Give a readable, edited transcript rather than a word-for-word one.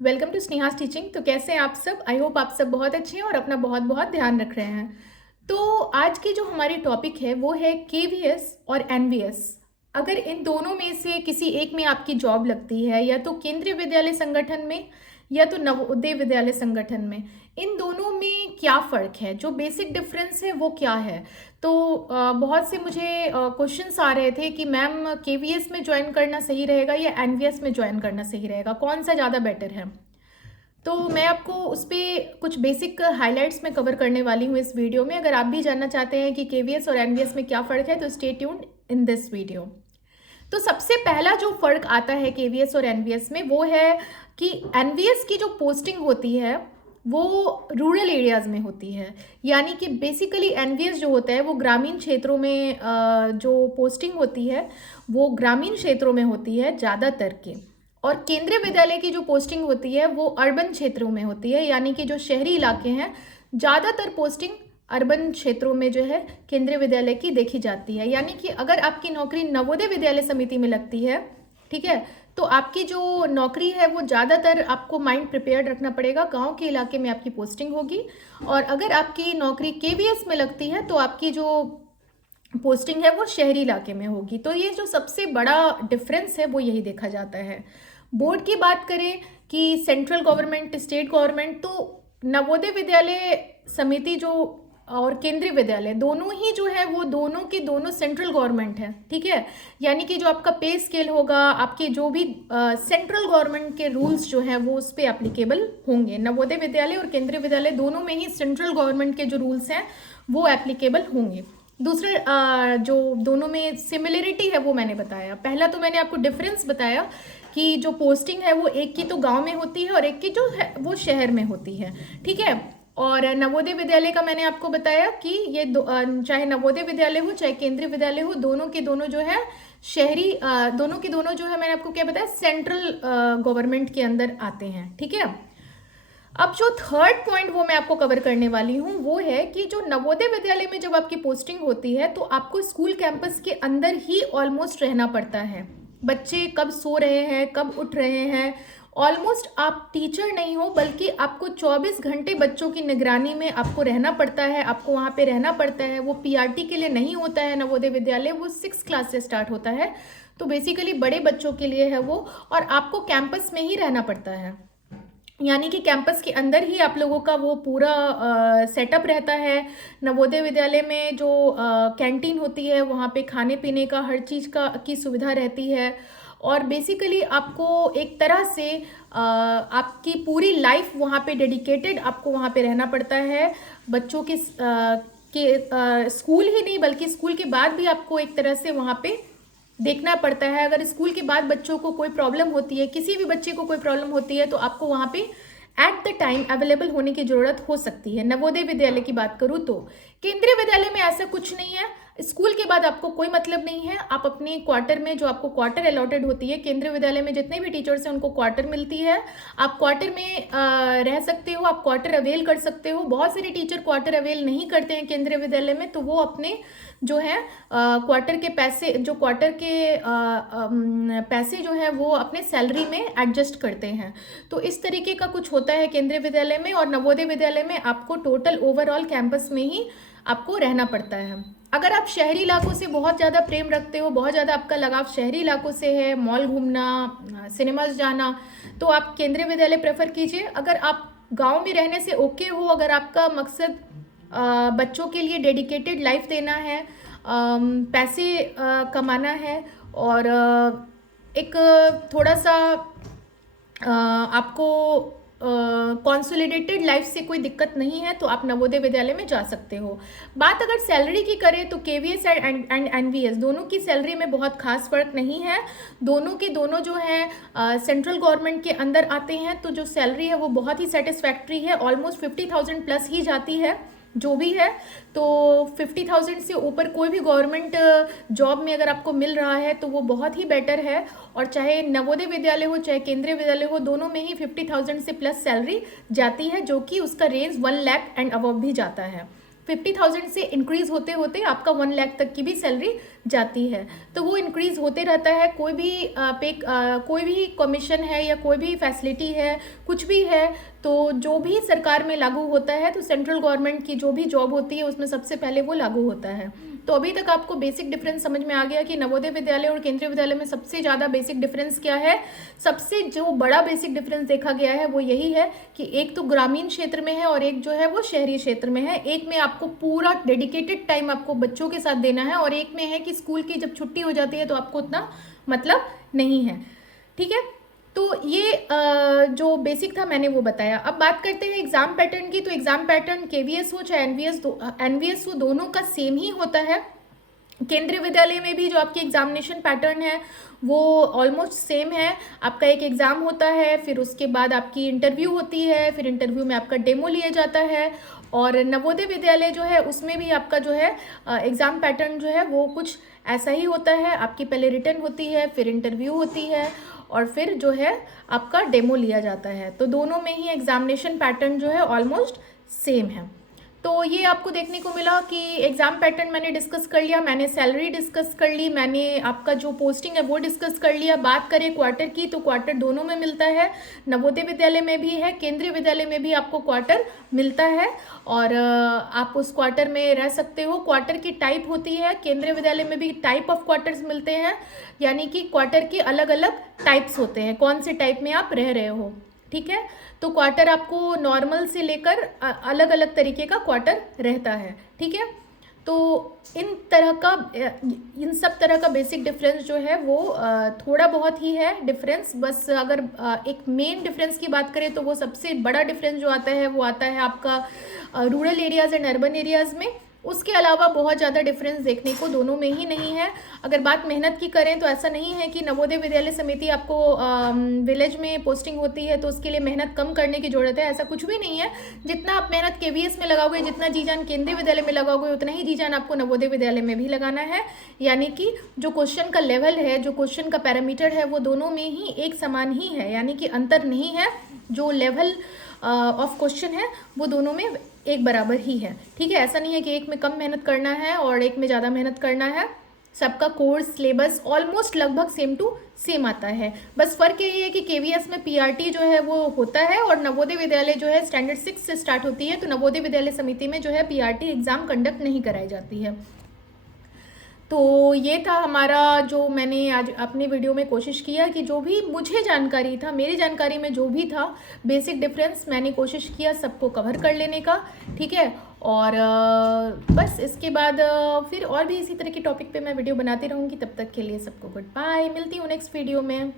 Welcome to स्नेहास teaching. तो कैसे हैं आप सब? आई होप आप सब बहुत अच्छे हैं और अपना बहुत बहुत ध्यान रख रहे हैं। तो आज की जो हमारी टॉपिक है वो है केवीएस और एनवीएस। अगर इन दोनों में से किसी एक में आपकी जॉब लगती है, या तो केंद्रीय विद्यालय संगठन में या तो नवोदय विद्यालय संगठन में, इन दोनों में क्या फ़र्क है, जो बेसिक डिफरेंस है वो क्या है? तो बहुत से मुझे क्वेश्चंस आ रहे थे कि मैम केवीएस में ज्वाइन करना सही रहेगा या एनवीएस में ज्वाइन करना सही रहेगा, कौन सा ज़्यादा बेटर है? तो मैं आपको उस पर कुछ बेसिक हाइलाइट्स में कवर करने वाली हूँ इस वीडियो में। अगर आप भी जानना चाहते हैं कि केवीएस और एनवीएस में क्या फ़र्क है तो stay tuned in this video. तो सबसे पहला जो फ़र्क आता है केवीएस और एनवीएस में वो है कि एनवीएस की जो पोस्टिंग होती है वो रूरल एरियाज़ में होती है। यानी कि बेसिकली एनवीएस जो होता है वो ग्रामीण क्षेत्रों में जो पोस्टिंग होती है वो ग्रामीण क्षेत्रों में होती है ज़्यादातर के। और केंद्रीय विद्यालय की जो पोस्टिंग होती है वो अर्बन क्षेत्रों में होती है, यानी कि जो शहरी इलाके हैं ज़्यादातर पोस्टिंग अर्बन क्षेत्रों में जो है केंद्रीय विद्यालय की देखी जाती है। यानी कि अगर आपकी नौकरी नवोदय विद्यालय समिति में लगती है, ठीक है, तो आपकी जो नौकरी है वो ज़्यादातर आपको माइंड प्रिपेयर्ड रखना पड़ेगा, गांव के इलाके में आपकी पोस्टिंग होगी। और अगर आपकी नौकरी केवीएस में लगती है तो आपकी जो पोस्टिंग है वो शहरी इलाके में होगी। तो ये जो सबसे बड़ा डिफरेंस है वो यही देखा जाता है। बोर्ड की बात करें कि सेंट्रल गवर्नमेंट, स्टेट गवर्नमेंट, तो नवोदय विद्यालय समिति जो और केंद्रीय विद्यालय दोनों ही जो है वो दोनों के दोनों सेंट्रल गवर्नमेंट है, ठीक है। यानी कि जो आपका पे स्केल होगा, आपके जो भी सेंट्रल गवर्नमेंट के रूल्स जो है वो उस पर एप्लीकेबल होंगे। नवोदय विद्यालय और केंद्रीय विद्यालय दोनों में ही सेंट्रल गवर्नमेंट के जो रूल्स हैं वो एप्लीकेबल होंगे। दूसरे जो दोनों में सिमिलरिटी है वो मैंने बताया। पहला तो मैंने आपको डिफरेंस बताया कि जो पोस्टिंग है वो एक की तो गांव में होती है और एक की जो है वो शहर में होती है, ठीक है। और नवोदय विद्यालय का मैंने आपको बताया कि ये चाहे नवोदय विद्यालय हो चाहे केंद्रीय विद्यालय हो, दोनों के दोनों जो है शहरी, दोनों के दोनों जो है मैंने आपको क्या बताया, सेंट्रल गवर्नमेंट के अंदर आते हैं, ठीक है। अब जो थर्ड पॉइंट वो मैं आपको कवर करने वाली हूँ वो है कि जो नवोदय विद्यालय में जब आपकी पोस्टिंग होती है तो आपको स्कूल कैंपस के अंदर ही ऑलमोस्ट रहना पड़ता है। बच्चे कब सो रहे हैं, कब उठ रहे हैं, ऑलमोस्ट आप टीचर नहीं हो बल्कि आपको 24 घंटे बच्चों की निगरानी में आपको रहना पड़ता है, आपको वहाँ पे रहना पड़ता है। वो पीआरटी के लिए नहीं होता है नवोदय विद्यालय, वो 6 क्लास से स्टार्ट होता है, तो बेसिकली बड़े बच्चों के लिए है वो। और आपको कैंपस में ही रहना पड़ता है, यानी कि कैंपस के अंदर ही आप लोगों का वो पूरा सेटअप रहता है। नवोदय विद्यालय में जो कैंटीन होती है वहाँ पे खाने पीने का हर चीज़ का की सुविधा रहती है। और बेसिकली आपको एक तरह से आपकी पूरी लाइफ वहाँ पे डेडिकेटेड आपको वहाँ पे रहना पड़ता है। बच्चों के स्कूल ही नहीं बल्कि स्कूल के बाद भी आपको एक तरह से वहाँ पे देखना पड़ता है। अगर स्कूल के बाद बच्चों को कोई प्रॉब्लम होती है, किसी भी बच्चे को कोई प्रॉब्लम होती है, तो आपको वहाँ पे एट द टाइम अवेलेबल होने की ज़रूरत हो सकती है। नवोदय विद्यालय की बात करूँ तो केंद्रीय विद्यालय में ऐसा कुछ नहीं है। स्कूल के बाद आपको कोई मतलब नहीं है, आप अपने क्वार्टर में जो आपको क्वार्टर अलॉटेड होती है, केंद्रीय विद्यालय में जितने भी टीचर्स हैं उनको क्वार्टर मिलती है, आप क्वार्टर में रह सकते हो, आप क्वार्टर अवेल कर सकते हो। बहुत सारे टीचर क्वार्टर अवेल नहीं करते हैं केंद्रीय विद्यालय में, तो वो अपने जो है क्वार्टर के पैसे, जो क्वार्टर के पैसे जो है वो अपने सैलरी में एडजस्ट करते हैं। तो इस तरीके का कुछ होता है केंद्रीय विद्यालय में। और नवोदय विद्यालय में आपको टोटल ओवरऑल कैंपस में ही आपको रहना पड़ता है। अगर आप शहरी इलाकों से बहुत ज़्यादा प्रेम रखते हो, बहुत ज़्यादा आपका लगाव शहरी इलाकों से है, मॉल घूमना, सिनेमाज जाना, तो आप केंद्रीय विद्यालय प्रेफर कीजिए। अगर आप गांव में रहने से ओके हो, अगर आपका मकसद बच्चों के लिए डेडिकेटेड लाइफ देना है, पैसे कमाना है, और एक थोड़ा सा आपको कॉन्सोलिडेटेड लाइफ से कोई दिक्कत नहीं है, तो आप नवोदय विद्यालय में जा सकते हो। बात अगर सैलरी की करें तो केवीएस एंड एनवीएस दोनों की सैलरी में बहुत खास फर्क नहीं है। दोनों के दोनों जो है सेंट्रल गवर्नमेंट के अंदर आते हैं, तो जो सैलरी है वो बहुत ही सेटिस्फैक्ट्री है, ऑलमोस्ट 50,000 प्लस ही जाती है जो भी है। तो 50,000 से ऊपर कोई भी गवर्नमेंट जॉब में अगर आपको मिल रहा है तो वो बहुत ही बेटर है। और चाहे नवोदय विद्यालय हो चाहे केंद्रीय विद्यालय हो, दोनों में ही 50,000 से प्लस सैलरी जाती है, जो कि उसका रेंज 1 लाख एंड अबव भी जाता है। 50,000 से इंक्रीज़ होते होते आपका 1 लाख तक की भी सैलरी जाती है। तो वो इंक्रीज़ होते रहता है। कोई भी कमीशन है या कोई भी फैसिलिटी है, कुछ भी है, तो जो भी सरकार में लागू होता है, तो सेंट्रल गवर्नमेंट की जो भी जॉब होती है उसमें सबसे पहले वो लागू होता है। तो अभी तक आपको बेसिक डिफरेंस समझ में आ गया कि नवोदय विद्यालय और केंद्रीय विद्यालय में सबसे ज़्यादा बेसिक डिफरेंस क्या है। सबसे जो बड़ा बेसिक डिफरेंस देखा गया है वो यही है कि एक तो ग्रामीण क्षेत्र में है और एक जो है वो शहरी क्षेत्र में है। एक में आपको पूरा डेडिकेटेड टाइम आपको बच्चों के साथ देना है और एक में है कि स्कूल की जब छुट्टी हो जाती है तो आपको उतना मतलब नहीं है। ठीक है, तो ये जो बेसिक था मैंने वो बताया। अब बात करते हैं एग्जाम पैटर्न की। तो एग्जाम पैटर्न केवीएस हो चाहे एनवीएस हो, दोनों का सेम ही होता है। केंद्रीय विद्यालय में भी जो आपकी एग्जामिनेशन पैटर्न है वो ऑलमोस्ट सेम है। आपका एक एग्ज़ाम होता है, फिर उसके बाद आपकी इंटरव्यू होती है, फिर इंटरव्यू में आपका डेमो लिया जाता है। और नवोदय विद्यालय जो है उसमें भी आपका जो है एग्ज़ाम पैटर्न जो है वो कुछ ऐसा ही होता है। आपकी पहले रिटन होती है, फिर इंटरव्यू होती है और फिर जो है आपका डेमो लिया जाता है। तो दोनों में ही एग्जामिनेशन पैटर्न जो है ऑलमोस्ट सेम है। तो ये आपको देखने को मिला कि एग्ज़ाम पैटर्न मैंने डिस्कस कर लिया, मैंने सैलरी डिस्कस कर ली, मैंने आपका जो पोस्टिंग है वो डिस्कस कर लिया। बात करें क्वार्टर की, तो क्वार्टर दोनों में मिलता है। नवोदय विद्यालय में भी है, केंद्रीय विद्यालय में भी आपको क्वार्टर मिलता है और आप उस क्वार्टर में रह सकते हो। क्वार्टर की टाइप होती है, केंद्रीय विद्यालय में भी टाइप ऑफ क्वार्टर्स मिलते हैं, यानी कि क्वार्टर के अलग अलग टाइप्स होते हैं, कौन से टाइप में आप रह रहे हो। ठीक है, तो क्वार्टर आपको नॉर्मल से लेकर अलग अलग तरीके का क्वार्टर रहता है। ठीक है, तो इन सब तरह का बेसिक डिफरेंस जो है वो थोड़ा बहुत ही है डिफरेंस। बस अगर एक मेन डिफरेंस की बात करें तो वो सबसे बड़ा डिफरेंस जो आता है वो आता है आपका rural areas and urban areas में। उसके अलावा बहुत ज़्यादा डिफरेंस देखने को दोनों में ही नहीं है। अगर बात मेहनत की करें तो ऐसा नहीं है कि नवोदय विद्यालय समिति आपको विलेज में पोस्टिंग होती है तो उसके लिए मेहनत कम करने की ज़रूरत है, ऐसा कुछ भी नहीं है। जितना आप मेहनत केवीएस में लगाओगे, जितना जी जान केंद्रीय विद्यालय में लगाओगे, उतना ही जी जान आपको नवोदय विद्यालय में भी लगाना है। यानी कि जो क्वेश्चन का लेवल है, जो क्वेश्चन का पैरामीटर है, वो दोनों में ही एक समान ही है, यानी कि अंतर नहीं है। जो लेवल ऑफ क्वेश्चन है वो दोनों में एक बराबर ही है। ठीक है, ऐसा नहीं है कि एक में कम मेहनत करना है और एक में ज़्यादा मेहनत करना है। सबका कोर्स सिलेबस ऑलमोस्ट लगभग सेम टू सेम आता है। बस फ़र्क यही है कि केवीएस में पीआरटी जो है वो होता है और नवोदय विद्यालय जो है स्टैंडर्ड 6 से स्टार्ट होती है, तो नवोदय विद्यालय समिति में जो है पीआरटी एग्ज़ाम कंडक्ट नहीं कराई जाती है। तो ये था हमारा, जो मैंने आज अपने वीडियो में कोशिश किया कि जो भी मुझे जानकारी था, मेरी जानकारी में जो भी था बेसिक डिफरेंस, मैंने कोशिश किया सबको कवर कर लेने का। ठीक है, और बस इसके बाद फिर और भी इसी तरह के टॉपिक पे मैं वीडियो बनाती रहूँगी। तब तक के लिए सबको गुड बाय, मिलती हूँ नेक्स्ट वीडियो में।